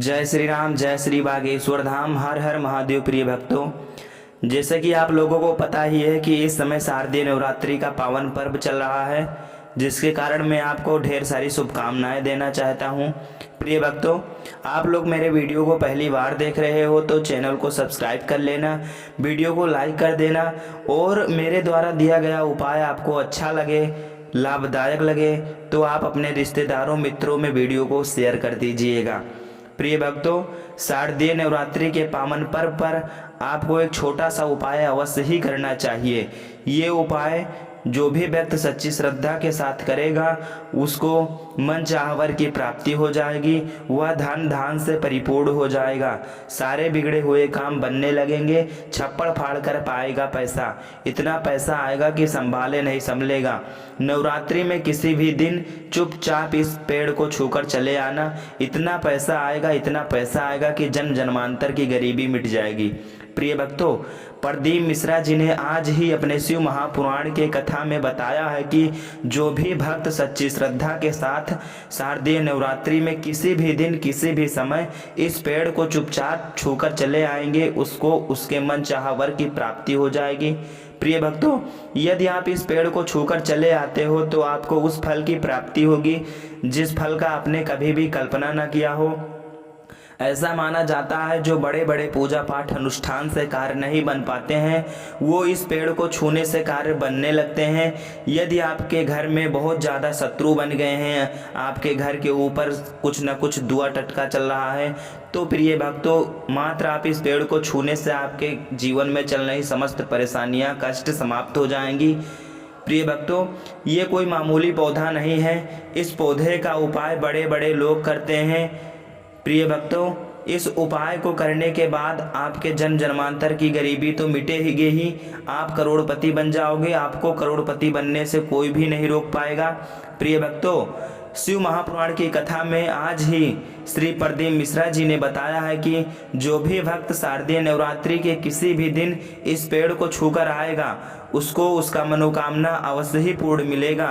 जय श्री राम, जय श्री बागेश्वर धाम। हर हर महादेव। प्रिय भक्तों, जैसे कि आप लोगों को पता ही है कि इस समय शारदीय नवरात्रि का पावन पर्व चल रहा है, जिसके कारण मैं आपको ढेर सारी शुभकामनाएं देना चाहता हूं। प्रिय भक्तों, आप लोग मेरे वीडियो को पहली बार देख रहे हो तो चैनल को सब्सक्राइब कर लेना, वीडियो को लाइक कर देना, और मेरे द्वारा दिया गया उपाय आपको अच्छा लगे, लाभदायक लगे तो आप अपने रिश्तेदारों मित्रों में वीडियो को शेयर कर दीजिएगा। प्रिय भक्तों, शारदीय नवरात्रि के पावन पर्व पर आपको एक छोटा सा उपाय अवश्य ही करना चाहिए। ये उपाय जो भी व्यक्ति सच्ची श्रद्धा के साथ करेगा उसको मन चाहा वर की प्राप्ति हो जाएगी, वह धन धान से परिपूर्ण हो जाएगा, सारे बिगड़े हुए काम बनने लगेंगे, छप्पड़ फाड़ कर पाएगा पैसा, इतना पैसा आएगा कि संभाले नहीं संभलेगा। नवरात्रि में किसी भी दिन चुपचाप इस पेड़ को छूकर चले आना, इतना पैसा आएगा, इतना पैसा आएगा कि जन्म जन्मांतर की गरीबी मिट जाएगी। प्रिय भक्तों, प्रदीप मिश्रा जी ने आज ही अपने शिव महापुराण के कथा में बताया है कि जो भी भक्त सच्ची श्रद्धा के साथ शारदीय नवरात्रि में किसी भी दिन किसी भी समय इस पेड़ को चुपचाप छूकर चले आएंगे, उसको उसके मन चाहा वर की प्राप्ति हो जाएगी। प्रिय भक्तों, यदि आप इस पेड़ को छूकर चले आते हो तो आपको उस फल की प्राप्ति होगी जिस फल का आपने कभी भी कल्पना न किया हो। ऐसा माना जाता है जो बड़े बड़े पूजा पाठ अनुष्ठान से कार्य नहीं बन पाते हैं वो इस पेड़ को छूने से कार्य बनने लगते हैं। यदि आपके घर में बहुत ज़्यादा शत्रु बन गए हैं, आपके घर के ऊपर कुछ न कुछ दुआ टटका चल रहा है, तो प्रिय भक्तों, मात्र आप इस पेड़ को छूने से आपके जीवन में चल रही समस्त परेशानियां कष्ट समाप्त हो जाएंगी। प्रिय भक्तों, ये कोई मामूली पौधा नहीं है, इस पौधे का उपाय बड़े बड़े लोग करते हैं। प्रिय भक्तों, इस उपाय को करने के बाद आपके जन्म जन्मांतर की गरीबी तो मिटेगी ही, आप करोड़पति बन जाओगे। आपको करोड़पति बनने से कोई भी नहीं रोक पाएगा। प्रिय भक्तों, शिव महापुराण की कथा में आज ही श्री प्रदीप मिश्रा जी ने बताया है कि जो भी भक्त शारदीय नवरात्रि के किसी भी दिन इस पेड़ को छूकर आएगा उसको उसका मनोकामना अवश्य ही पूर्ण मिलेगा,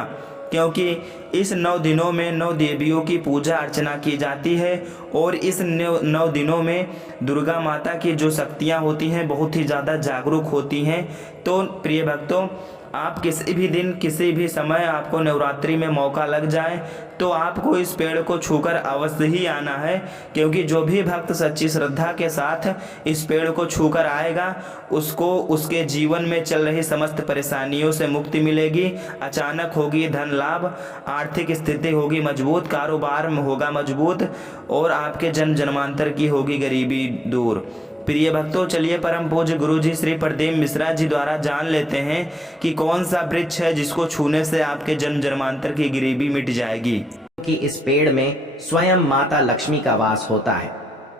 क्योंकि इस 9 दिनों में 9 देवियों की पूजा अर्चना की जाती है और इस 9 दिनों में दुर्गा माता की जो शक्तियां होती हैं बहुत ही ज़्यादा जागरूक होती हैं। तो प्रिय भक्तों, आप किसी भी दिन किसी भी समय आपको नवरात्रि में मौका लग जाए तो आपको इस पेड़ को छूकर अवश्य ही आना है, क्योंकि जो भी भक्त सच्ची श्रद्धा के साथ इस पेड़ को छूकर आएगा उसको उसके जीवन में चल रही समस्त परेशानियों से मुक्ति मिलेगी। अचानक होगी धन लाभ, आर्थिक स्थिति होगी मजबूत, कारोबार में होगा मजबूत और आपके जन्म जन्मांतर की होगी गरीबी दूर। प्रिय भक्तों, चलिए परम पूज्य गुरु जी श्री प्रदीप मिश्रा जी द्वारा जान लेते हैं कि कौन सा वृक्ष है जिसको छूने से आपके जन्म जन्मांतर की गरीबी मिट जाएगी। कि इस पेड़ में स्वयं माता लक्ष्मी का वास होता है।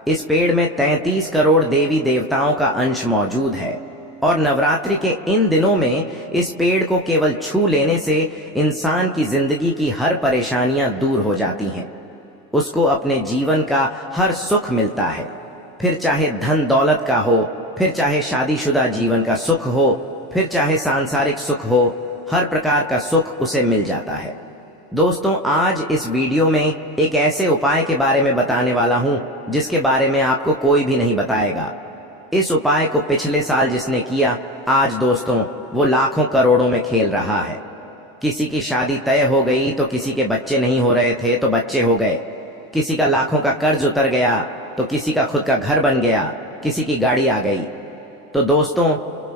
इस पेड़ में 33 करोड़ देवी देवताओं का अंश मौजूद है और नवरात्रि के इन दिनों में इस पेड़ को केवल छू लेने से इंसान की जिंदगी की हर परेशानियां दूर हो जाती हैं। उसको अपने जीवन का हर सुख मिलता है, फिर चाहे धन दौलत का हो, फिर चाहे शादीशुदा जीवन का सुख हो, फिर चाहे सांसारिक सुख हो, हर प्रकार का सुख उसे मिल जाता है। दोस्तों, आज इस वीडियो में एक ऐसे उपाय के बारे में बताने वाला हूं जिसके बारे में आपको कोई भी नहीं बताएगा। इस उपाय को पिछले साल जिसने किया, आज दोस्तों वो लाखों करोड़ों में खेल रहा है। किसी की शादी तय हो गई तो किसी के बच्चे नहीं हो रहे थे तो बच्चे हो गए, किसी का लाखों का कर्ज उतर गया तो किसी का खुद का घर बन गया, किसी की गाड़ी आ गई। तो दोस्तों,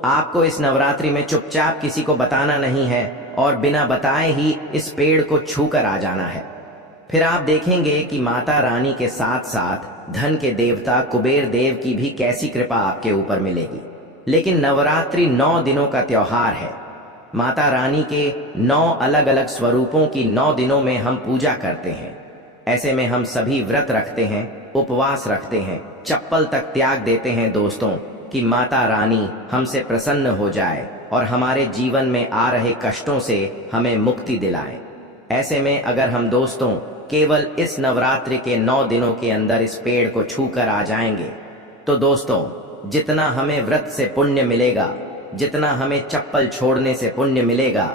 आपको इस नवरात्रि में चुपचाप किसी को बताना नहीं है और बिना बताए ही इस पेड़ को छूकर आ जाना है। फिर आप देखेंगे कि माता रानी के साथ साथ धन के देवता कुबेर देव की भी कैसी कृपा आपके ऊपर मिलेगी। लेकिन नवरात्रि 9 दिनों का त्योहार है। माता रानी के 9 अलग अलग स्वरूपों की 9 दिनों में हम पूजा करते हैं। ऐसे में हम सभी व्रत रखते हैं, उपवास रखते हैं, चप्पल तक त्याग देते हैं दोस्तों, कि माता रानी हमसे प्रसन्न हो जाए और हमारे जीवन में आ रहे कष्टों से हमें मुक्ति दिलाए। ऐसे में अगर हम दोस्तों केवल इस नवरात्रि के 9 दिनों के अंदर इस पेड़ को छूकर आ जाएंगे तो दोस्तों जितना हमें व्रत से पुण्य मिलेगा, जितना हमें चप्पल छोड़ने से पुण्य मिलेगा,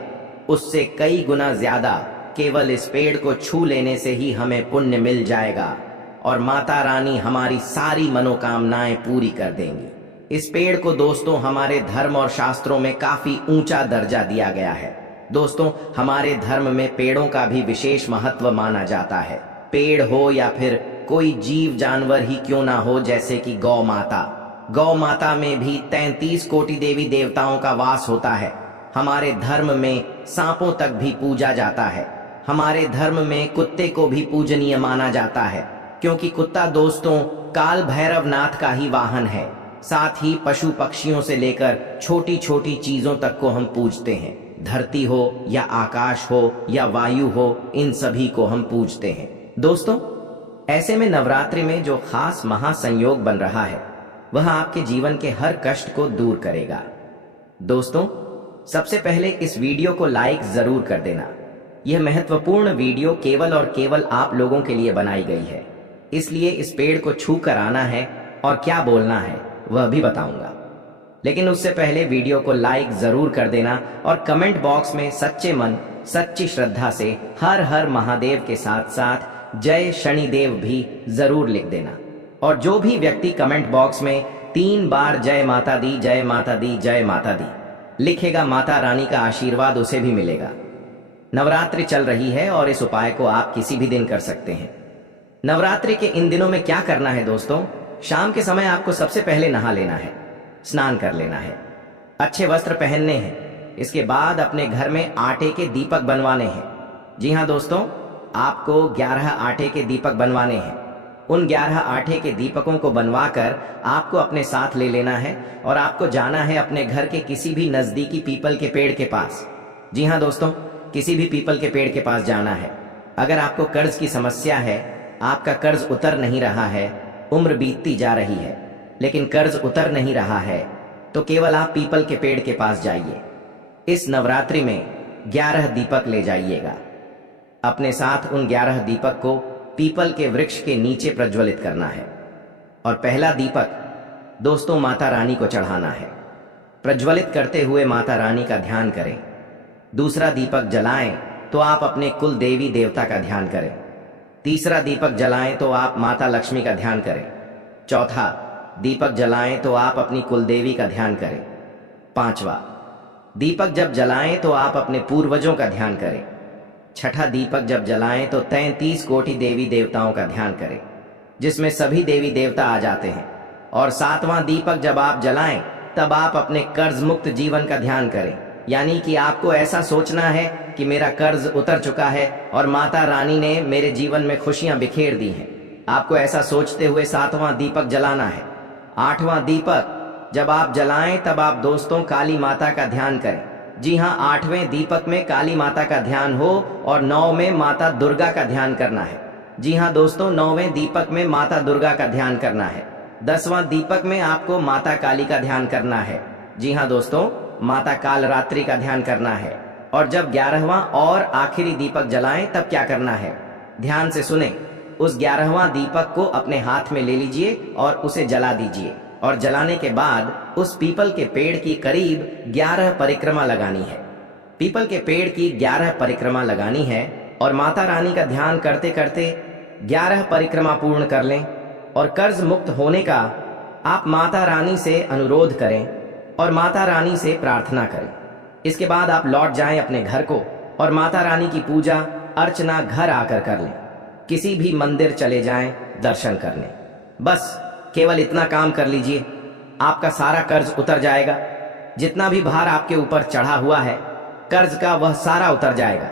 उससे कई गुना ज्यादा केवल इस पेड़ को छू लेने से ही हमें पुण्य मिल जाएगा। और माता रानी हमारी सारी मनोकामनाएं पूरी कर देंगी। इस पेड़ को दोस्तों हमारे धर्म और शास्त्रों में काफी ऊंचा दर्जा दिया गया है। दोस्तों, हमारे धर्म में पेड़ों का भी विशेष महत्व माना जाता है। पेड़ हो या फिर कोई जीव जानवर ही क्यों ना हो, जैसे कि गौ माता में भी 33 कोटि देवी देवताओं का वास होता है। हमारे धर्म में सांपों तक भी पूजा जाता है। हमारे धर्म में कुत्ते को भी पूजनीय माना जाता है, क्योंकि कुत्ता दोस्तों काल भैरव नाथ का ही वाहन है। साथ ही पशु पक्षियों से लेकर छोटी छोटी चीजों तक को हम पूजते हैं। धरती हो या आकाश हो या वायु हो, इन सभी को हम पूजते हैं। दोस्तों, ऐसे में नवरात्रि में जो खास महासंयोग बन रहा है, वह आपके जीवन के हर कष्ट को दूर करेगा। दोस्तों, सबसे पहले इस वीडियो को लाइक जरूर कर देना। यह महत्वपूर्ण वीडियो केवल और केवल आप लोगों के लिए बनाई गई है, इसलिए इस पेड़ को छू कर आना है और क्या बोलना है वह भी बताऊंगा। लेकिन उससे पहले वीडियो को लाइक जरूर कर देना और कमेंट बॉक्स में सच्चे मन सच्ची श्रद्धा से हर हर महादेव के साथ साथ जय शनिदेव भी जरूर लिख देना। और जो भी व्यक्ति कमेंट बॉक्स में 3 बार जय माता दी जय माता दी जय माता दी लिखेगा, माता रानी का आशीर्वाद उसे भी मिलेगा। नवरात्रि चल रही है और इस उपाय को आप किसी भी दिन कर सकते हैं। नवरात्रि के इन दिनों में क्या करना है दोस्तों? शाम के समय आपको सबसे पहले नहा लेना है, स्नान कर लेना है, अच्छे वस्त्र पहनने हैं। इसके बाद अपने घर में आटे के दीपक बनवाने हैं। जी हाँ दोस्तों, आपको 11 आटे के दीपक बनवाने हैं। उन 11 आटे के दीपकों को बनवाकर आपको अपने साथ ले लेना है और आपको जाना है अपने घर के किसी भी नजदीकी पीपल के पेड़ के पास। जी हाँ दोस्तों, किसी भी पीपल के पेड़ के पास जाना है। अगर आपको कर्ज की समस्या है, आपका कर्ज उतर नहीं रहा है, उम्र बीतती जा रही है लेकिन कर्ज उतर नहीं रहा है, तो केवल आप पीपल के पेड़ के पास जाइए। इस नवरात्रि में 11 दीपक ले जाइएगा। अपने साथ उन 11 दीपक को पीपल के वृक्ष के नीचे प्रज्वलित करना है। और पहला दीपक दोस्तों माता रानी को चढ़ाना है। प्रज्वलित करते हुए माता रानी का ध्यान करें। दूसरा दीपक जलाएं तो आप अपने कुल देवी देवता का ध्यान करें। तीसरा दीपक जलाएं तो आप माता लक्ष्मी का ध्यान करें। चौथा दीपक जलाएं तो आप अपनी कुलदेवी का ध्यान करें। पांचवा दीपक जब जलाएं तो आप अपने पूर्वजों का ध्यान करें। छठा दीपक जब जलाएं तो 33 कोटि देवी देवताओं का ध्यान करें, जिसमें सभी देवी देवता आ जाते हैं। और सातवां दीपक जब आप जलाएं तब आप अपने कर्ज मुक्त जीवन का ध्यान करें। यानी कि आपको ऐसा सोचना है कि मेरा कर्ज उतर चुका है और माता रानी ने मेरे जीवन में खुशियां बिखेर दी हैं। आपको ऐसा सोचते हुए 7वां दीपक जलाना है। 8वां दीपक जब आप जलाएं तब आप दोस्तों काली माता का ध्यान करें। जी हाँ, 8वें दीपक में काली माता का ध्यान हो और 9 में माता दुर्गा का ध्यान करना है। जी हाँ दोस्तों, 9वें दीपक में माता दुर्गा का ध्यान करना है। 10वां दीपक में आपको माता काली का ध्यान करना है। जी हाँ दोस्तों, माता कालरात्रि का ध्यान करना है। और जब 11वां और आखिरी दीपक जलाएं तब क्या करना है, ध्यान से सुने। उस 11वां दीपक को अपने हाथ में ले लीजिए और उसे जला दीजिए। और जलाने के बाद उस पीपल के पेड़ की करीब 11 परिक्रमा लगानी है। पीपल के पेड़ की 11 परिक्रमा लगानी है और माता रानी का ध्यान करते करते 11 परिक्रमा पूर्ण कर लें। और कर्ज मुक्त होने का आप माता रानी से अनुरोध करें और माता रानी से प्रार्थना करें। इसके बाद आप लौट जाएं अपने घर को और माता रानी की पूजा अर्चना घर आकर कर लें। किसी भी मंदिर चले जाएं, दर्शन कर लें। बस केवल इतना काम कर लीजिए, आपका सारा कर्ज उतर जाएगा। जितना भी भार आपके ऊपर चढ़ा हुआ है कर्ज का, वह सारा उतर जाएगा।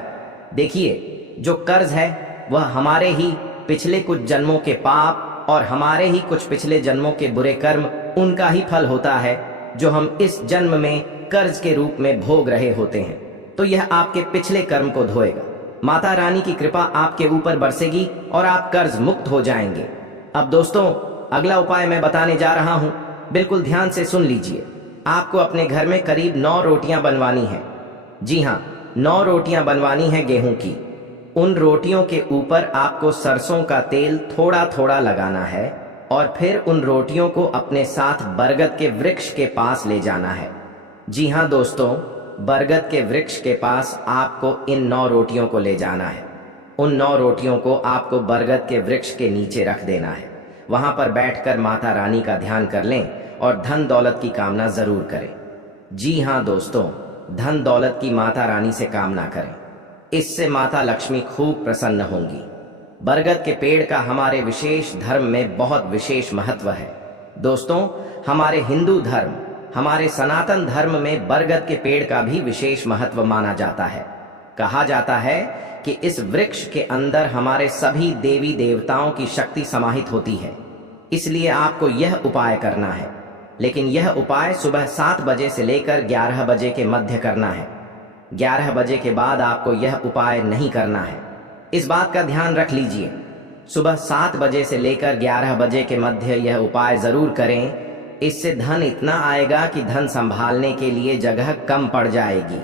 देखिए, जो कर्ज है वह हमारे ही पिछले कुछ जन्मों के पाप और हमारे ही कुछ पिछले जन्मों के बुरे कर्म, उनका ही फल होता है जो हम इस जन्म में कर्ज के रूप में भोग रहे होते हैं। तो यह आपके पिछले कर्म को धोएगा। माता रानी की कृपा आपके ऊपर बरसेगी और आप कर्ज मुक्त हो जाएंगे। अब दोस्तों, अगला उपाय मैं बताने जा रहा हूं, बिल्कुल ध्यान से सुन लीजिए। आपको अपने घर में करीब 9 रोटियां बनवानी है। जी हाँ, 9 रोटियां बनवानी है गेहूं की। उन रोटियों के ऊपर आपको सरसों का तेल थोड़ा थोड़ा लगाना है और फिर उन रोटियों को अपने साथ बरगद के वृक्ष के पास ले जाना है। जी हाँ दोस्तों, बरगद के वृक्ष के पास आपको इन 9 रोटियों को ले जाना है। उन 9 रोटियों को आपको बरगद के वृक्ष के नीचे रख देना है। वहां पर बैठकर माता रानी का ध्यान कर लें और धन दौलत की कामना जरूर करें। जी हाँ दोस्तों, धन दौलत की माता रानी से कामना करें, इससे माता लक्ष्मी खूब प्रसन्न होंगी। बरगद के पेड़ का हमारे विशेष धर्म में बहुत विशेष महत्व है। दोस्तों, हमारे हिंदू धर्म, हमारे सनातन धर्म में बरगद के पेड़ का भी विशेष महत्व माना जाता है। कहा जाता है कि इस वृक्ष के अंदर हमारे सभी देवी देवताओं की शक्ति समाहित होती है। इसलिए आपको यह उपाय करना है, लेकिन यह उपाय सुबह 7 बजे से लेकर 11 बजे के मध्य करना है। 11 बजे के बाद आपको यह उपाय नहीं करना है, इस बात का ध्यान रख लीजिए। सुबह 7 बजे से लेकर 11 बजे के मध्य यह उपाय जरूर करें। इससे धन इतना आएगा कि धन संभालने के लिए जगह कम पड़ जाएगी।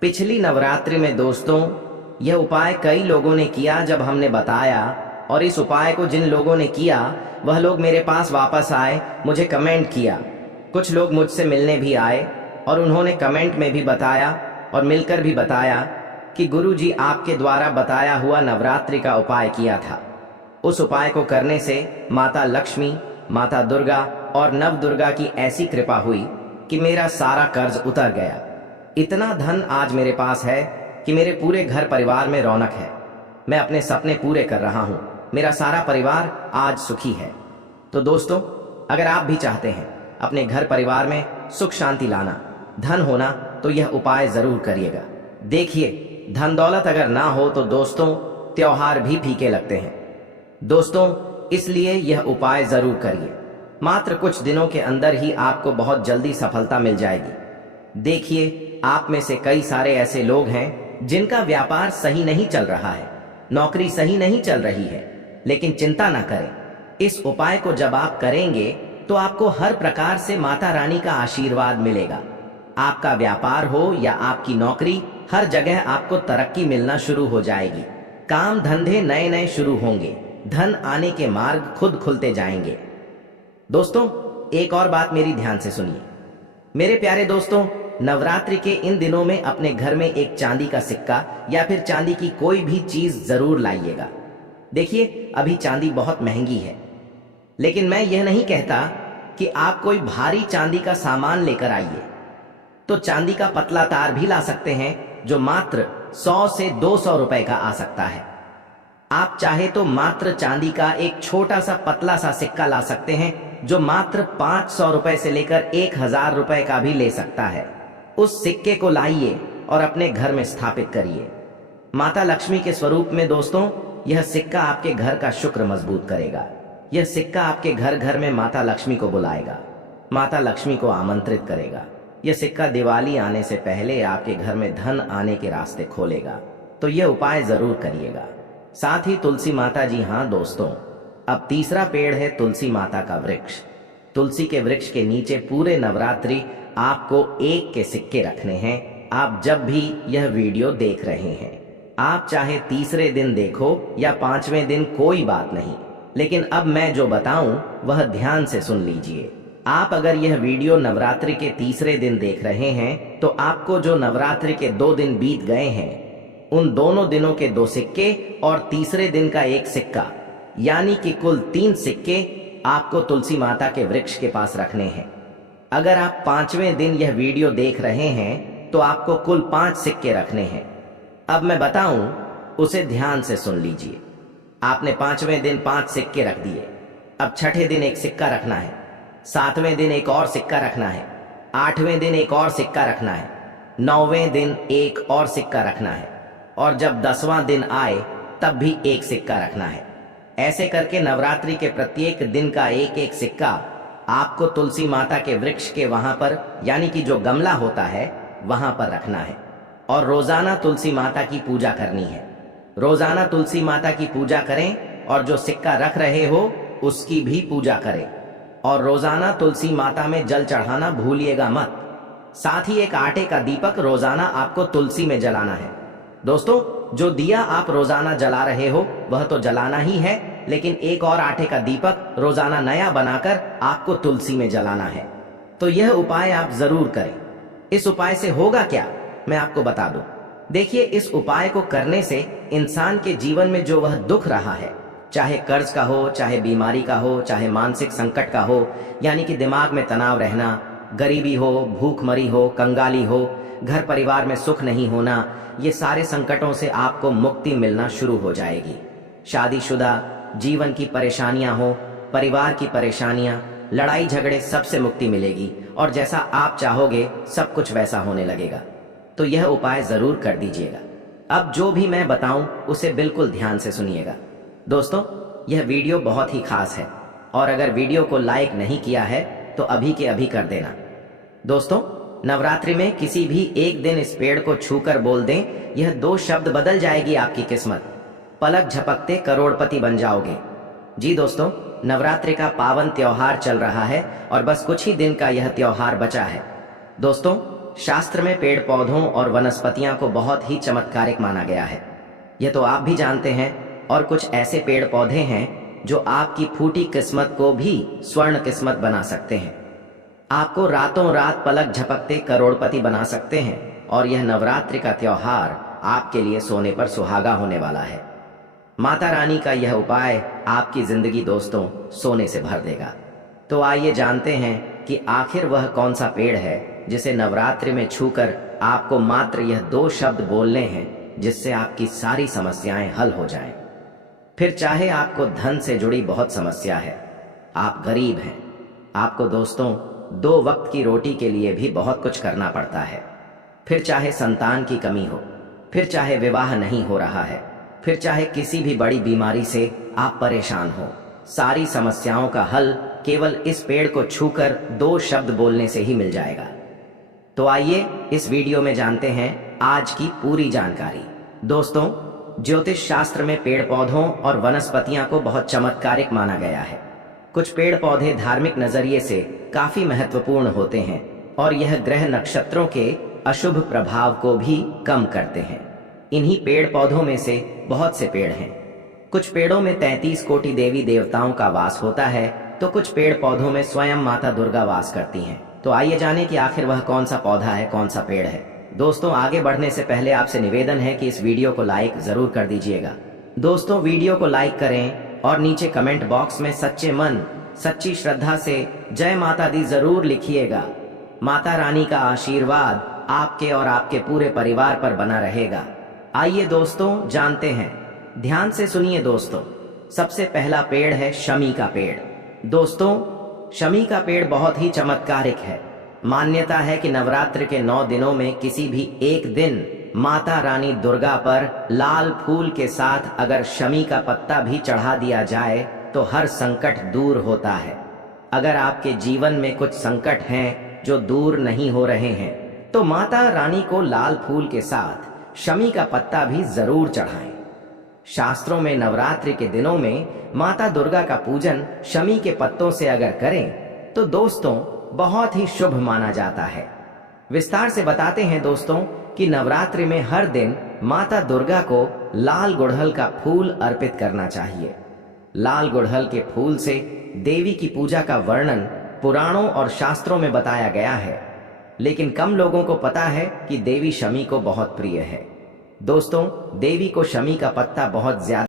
पिछली नवरात्रि में दोस्तों, यह उपाय कई लोगों ने किया जब हमने बताया, और इस उपाय को जिन लोगों ने किया वह लोग मेरे पास वापस आए, मुझे कमेंट किया। कुछ लोग मुझसे मिलने भी आए और उन्होंने कमेंट में भी बताया और मिलकर भी बताया कि गुरुजी आपके द्वारा बताया हुआ नवरात्रि का उपाय किया था। उस उपाय को करने से माता लक्ष्मी, माता दुर्गा और नव दुर्गा की ऐसी कृपा हुई कि मेरा सारा कर्ज उतर गया। इतना धन आज मेरे पास है कि मेरे पूरे घर परिवार में रौनक है। मैं अपने सपने पूरे कर रहा हूँ। मेरा सारा परिवार आज सुखी है। तो दोस्तों, अगर आप भी चाहते हैं अपने घर परिवार में सुख शांति लाना, धन होना, तो यह उपाय जरूर करिएगा। देखिए, धन दौलत अगर ना हो तो दोस्तों त्योहार भी फीके लगते हैं। दोस्तों, इसलिए यह उपाय जरूर करिए। मात्र कुछ दिनों के अंदर ही आपको बहुत जल्दी सफलता मिल जाएगी। देखिए, आप में से कई सारे ऐसे लोग हैं जिनका व्यापार सही नहीं चल रहा है, नौकरी सही नहीं चल रही है, लेकिन चिंता ना करें। इस उपाय को जब आप करेंगे तो आपको हर प्रकार से माता रानी का आशीर्वाद मिलेगा। आपका व्यापार हो या आपकी नौकरी, हर जगह आपको तरक्की मिलना शुरू हो जाएगी। काम धंधे नए नए शुरू होंगे, धन आने के मार्ग खुद खुलते जाएंगे। दोस्तों, एक और बात मेरी ध्यान से सुनिए। मेरे प्यारे दोस्तों, नवरात्रि के इन दिनों में अपने घर में एक चांदी का सिक्का या फिर चांदी की कोई भी चीज जरूर लाइएगा। देखिए, अभी चांदी बहुत महंगी है, लेकिन मैं यह नहीं कहता कि आप कोई भारी चांदी का सामान लेकर आइए। तो चांदी का पतला तार भी ला सकते हैं, जो मात्र 100 से 200 रुपए का आ सकता है। आप चाहे तो मात्र चांदी का एक छोटा सा पतला सा सिक्का ला सकते हैं, जो मात्र 500 रुपए से लेकर 1000 रुपए का भी ले सकता है। उस सिक्के को लाइए और अपने घर में स्थापित करिए। माता लक्ष्मी के स्वरूप में दोस्तों, यह सिक्का आपके घर का शुक्र मजबूत करेगा। यह सिक्का आपके घर घर में माता लक्ष्मी को बुलाएगा, माता लक्ष्मी को आमंत्रित करेगा। यह सिक्का दिवाली आने से पहले आपके घर में धन आने के रास्ते खोलेगा। तो यह उपाय जरूर करिएगा। साथ ही तुलसी माता, जी हाँ दोस्तों, अब तीसरा पेड़ है तुलसी माता का वृक्ष। तुलसी के वृक्ष के नीचे पूरे नवरात्रि आपको 1 के सिक्के रखने हैं। आप जब भी यह वीडियो देख रहे हैं, आप चाहे तीसरे दिन देखो या 5वें दिन, कोई बात नहीं, लेकिन अब मैं जो बताऊं वह ध्यान से सुन लीजिए। आप अगर यह वीडियो नवरात्रि के तीसरे दिन देख रहे हैं तो आपको जो नवरात्रि के 2 दिन बीत गए हैं, उन दोनों दिनों के 2 सिक्के और तीसरे दिन का 1 सिक्का, यानी कि कुल 3 सिक्के आपको तुलसी माता के वृक्ष के पास रखने हैं। अगर आप 5वें दिन यह वीडियो देख रहे हैं तो आपको कुल 5 सिक्के रखने हैं। अब मैं बताऊं, उसे ध्यान से सुन लीजिए। आपने 5वें दिन 5 सिक्के रख दिए। अब 6ठे दिन 1 सिक्का रखना है, 7वें दिन 1 और सिक्का रखना है, 8वें दिन 1 और सिक्का रखना है, 9वें दिन 1 और सिक्का रखना है, और जब 10वां दिन आए तब भी 1 सिक्का रखना है। ऐसे करके नवरात्रि के प्रत्येक दिन का 1-1 सिक्का आपको तुलसी माता के वृक्ष के वहां पर, यानी कि जो गमला होता है, वहां पर रखना है। और रोजाना तुलसी माता की पूजा करनी है। रोजाना तुलसी माता की पूजा करें और जो सिक्का रख रहे हो उसकी भी पूजा करें। और रोजाना तुलसी माता में जल चढ़ाना भूलिएगा मत। साथ ही एक आटे का दीपक रोजाना आपको तुलसी में जलाना है। दोस्तों, जो दिया आप रोजाना जला रहे हो वह तो जलाना ही है, लेकिन एक और आटे का दीपक रोजाना नया बनाकर आपको तुलसी में जलाना है। तो यह उपाय आप जरूर करें। इस उपाय से होगा क्या, मैं आपको बता दूं। देखिए, इस उपाय को करने से इंसान के जीवन में जो वह दुख रहा है, चाहे कर्ज का हो, चाहे बीमारी का हो, चाहे मानसिक संकट का हो, यानी कि दिमाग में तनाव रहना, गरीबी हो, भूखमरी हो, कंगाली हो, घर परिवार में सुख नहीं होना, ये सारे संकटों से आपको मुक्ति मिलना शुरू हो जाएगी। शादीशुदा जीवन की परेशानियां हो, परिवार की परेशानियां, लड़ाई झगड़े, सबसे मुक्ति मिलेगी और जैसा आप चाहोगे सब कुछ वैसा होने लगेगा। तो यह उपाय जरूर कर दीजिएगा। अब जो भी मैं बताऊं उसे बिल्कुल ध्यान से सुनिएगा। दोस्तों, यह वीडियो बहुत ही खास है और अगर वीडियो को लाइक नहीं किया है तो अभी के अभी कर देना। दोस्तों, नवरात्रि में किसी भी एक दिन इस पेड़ को छूकर बोल दें, यह 2 शब्द बदल जाएगी आपकी किस्मत। पलक झपकते करोड़पति बन जाओगे। जी दोस्तों, नवरात्रि का पावन त्योहार चल रहा है और बस कुछ ही दिन का यह त्योहार बचा है। दोस्तों, शास्त्र में पेड़ पौधों और वनस्पतियां को बहुत ही चमत्कारिक माना गया है। यह तो आप भी जानते हैं। और कुछ ऐसे पेड़ पौधे हैं जो आपकी फूटी किस्मत को भी स्वर्ण किस्मत बना सकते हैं, आपको रातों रात पलक झपकते करोड़पति बना सकते हैं। और यह नवरात्रि का त्योहार आपके लिए सोने पर सुहागा होने वाला है। माता रानी का यह उपाय आपकी जिंदगी दोस्तों सोने से भर देगा। तो आइए जानते हैं कि आखिर वह कौन सा पेड़ है जिसे नवरात्रि में छूकर आपको मात्र यह 2 शब्द बोलने हैं, जिससे आपकी सारी समस्याएं हल हो जाएं। फिर चाहे आपको धन से जुड़ी बहुत समस्या है, आप गरीब हैं, आपको दोस्तों 2 वक्त की रोटी के लिए भी बहुत कुछ करना पड़ता है, फिर चाहे संतान की कमी हो, फिर चाहे विवाह नहीं हो रहा है, फिर चाहे किसी भी बड़ी बीमारी से आप परेशान हो, सारी समस्याओं का हल केवल इस पेड़ को छूकर 2 शब्द बोलने से ही मिल जाएगा। तो आइए इस वीडियो में जानते हैं आज की पूरी जानकारी। दोस्तों, ज्योतिष शास्त्र में पेड़ पौधों और वनस्पतियां को बहुत चमत्कारिक माना गया है। कुछ पेड़ पौधे धार्मिक नजरिए से काफी महत्वपूर्ण होते हैं और यह ग्रह नक्षत्रों के अशुभ प्रभाव को भी कम करते हैं। इन्हीं पेड़ पौधों में से बहुत से पेड़ हैं। कुछ पेड़ों में 33 कोटि देवी देवताओं का वास होता है, तो कुछ पेड़ पौधों में स्वयं माता दुर्गा वास करती हैं। तो आइए जाने कि आखिर वह कौन सा पौधा है, कौन सा पेड़ है। दोस्तों, आगे बढ़ने से पहले आपसे निवेदन है कि इस वीडियो को लाइक जरूर कर दीजिएगा। दोस्तों, वीडियो को लाइक करें और नीचे कमेंट बॉक्स में सच्चे मन सच्ची श्रद्धा से जय माता दी जरूर लिखिएगा। माता रानी का आशीर्वाद आपके और आपके पूरे परिवार पर बना रहेगा। आइए दोस्तों जानते हैं, ध्यान से सुनिए दोस्तों। सबसे पहला पेड़ है शमी का पेड़। दोस्तों, शमी का पेड़ बहुत ही चमत्कारिक है। मान्यता है कि नवरात्र के 9 दिनों में किसी भी एक दिन माता रानी दुर्गा पर लाल फूल के साथ अगर शमी का पत्ता भी चढ़ा दिया जाए तो हर संकट दूर होता है। अगर आपके जीवन में कुछ संकट हैं जो दूर नहीं हो रहे हैं, तो माता रानी को लाल फूल के साथ शमी का पत्ता भी जरूर चढ़ाएं। शास्त्रों में नवरात्रि के दिनों में माता दुर्गा का पूजन शमी के पत्तों से अगर करें तो दोस्तों बहुत ही शुभ माना जाता है। विस्तार से बताते हैं दोस्तों कि नवरात्रि में हर दिन माता दुर्गा को लाल गुड़हल का फूल अर्पित करना चाहिए। लाल गुड़हल के फूल से देवी की पूजा का वर्णन पुराणों और शास्त्रों में बताया गया है, लेकिन कम लोगों को पता है कि देवी शमी को बहुत प्रिय है। दोस्तों, देवी को शमी का पत्ता बहुत ज्यादा